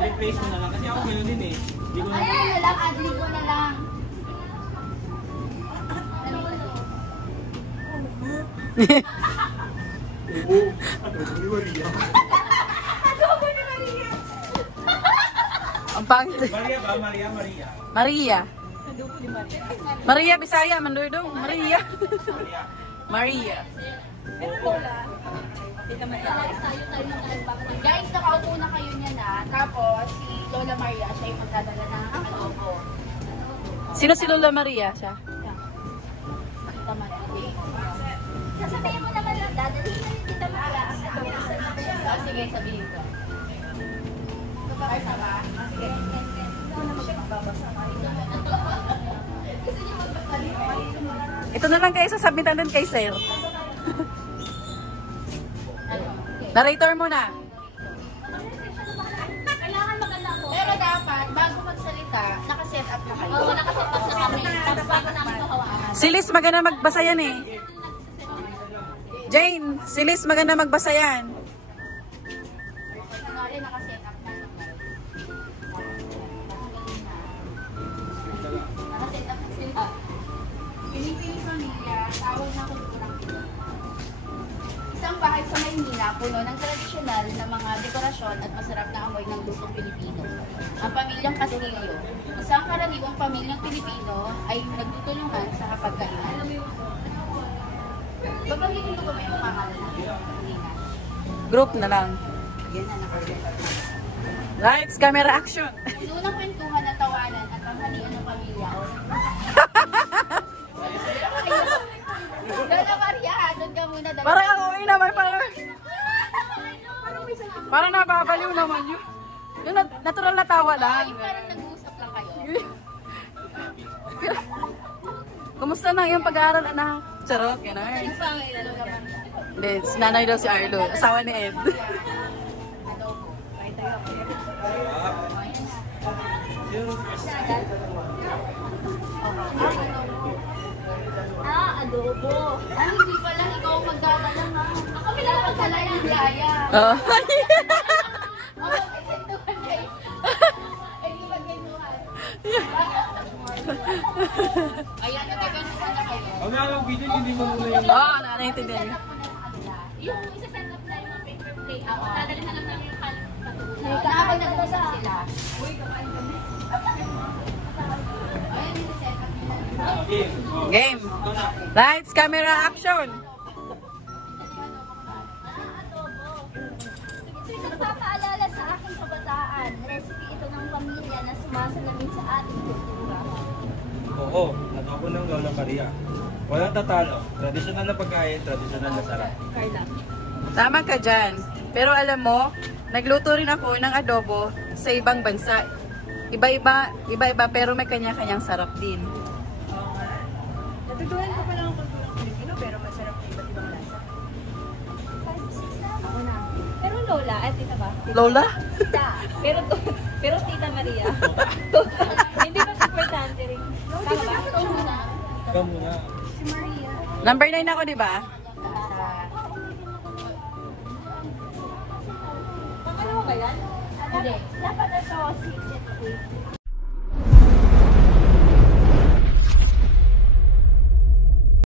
I-replace mo na lang. Kasi ako gano'n din eh. Hindi ko na lang, adlib mo na lang. Ang pangit. Maria ba? Maria? Maria. Maria, Bisaya, Mandudong. Maria. Maria. Guys, nakaupo na kayo niya na. Tapos, si Lola Maria, siya yung magdadala ng adobo. Sino si Lola Maria? Siya. Sasabihin mo naman lang, dadalhin na yung Tita Maria. Sige, sabihin ko. Ayos na ba? Sige. Ito na lang kayo sasabitan din kay Sir. Narrator mo na. Kailangan maganda ko. Pero dapat, bago magsalita, nakaset up na kayo. Oo, nakaset up na kami. Tapos bago namin mahawaan. Si Liz maganda magbasa yan eh. Jane, si Liz maganda magbasa yan. Nakaset up na. Nakaset up na sila. Pilipino pamilya, tawag na kulturang Pinoy. Isang bahay sa Maynila, puno ng tradisyonal na mga dekorasyon at masarap na amoy ng lutong Pilipino. Ang pamilyang Castillo, isang karaniwang pamilyang Pilipino ay nagtutulungan sa kapagkainan. Babanggitin ko ba yung pangalan ng pamilya? Group na lang. Yan na nakaset. Lights, camera, action. Puno ng kwentuhan at tawanan at tanghalian ng pamilya. Lola Maria, doon ka muna. Parang ang uwi naman, parang nababaliw naman yun. Yung natural na tawa lang. Ay, parang nag-uusap lang kayo. Kumusta na yung pag-aaral, anak? Charot, gano'n. Yung pangalan, Lola Maria. Hindi, nanay daw si Arlo. Asawa ni Ed. Adobo. Hindi pala ikaw magdadala na. Ako pinapagdala yung yaya. Oh. Ayan, nagagano na kayo. Ang nga lang video, hindi mo muna yung... Oo, nanaintindihan niyo. Yung isa-set up na yung paper plate, ako dadalhin na lang namin yung patulog. Kapag nag-usap sila, uy, kakain kami. Ayan, yung set up nila. Game. Lights, camera, action. Ito nagpapaalala sa aking kabataan. Recipe ito ng pamilya na sumasalamin sa ating kultura. Oo, adobo ng Lola Maria. Walang tatalo. Tradisyonal na pagkain, tradisyonal na sarap. Tama ka dyan. Pero alam mo, nagluto rin ako ng adobo sa ibang bansa. Iba-iba pero may kanya-kanyang sarap din. Natutunan ko pa lang ang kulturang Pilipino pero masarap na iba't ibang lasa. Ako na. Pero Lola, at tita ba? Lola? Tita. Pero Tita Maria. Hindi ba importante rin? Tama ba? Ikaw muna. Si Maria. Number 9 ako, di ba? Pangalawa ba yan? Hindi. Dapat ito 6 at 8.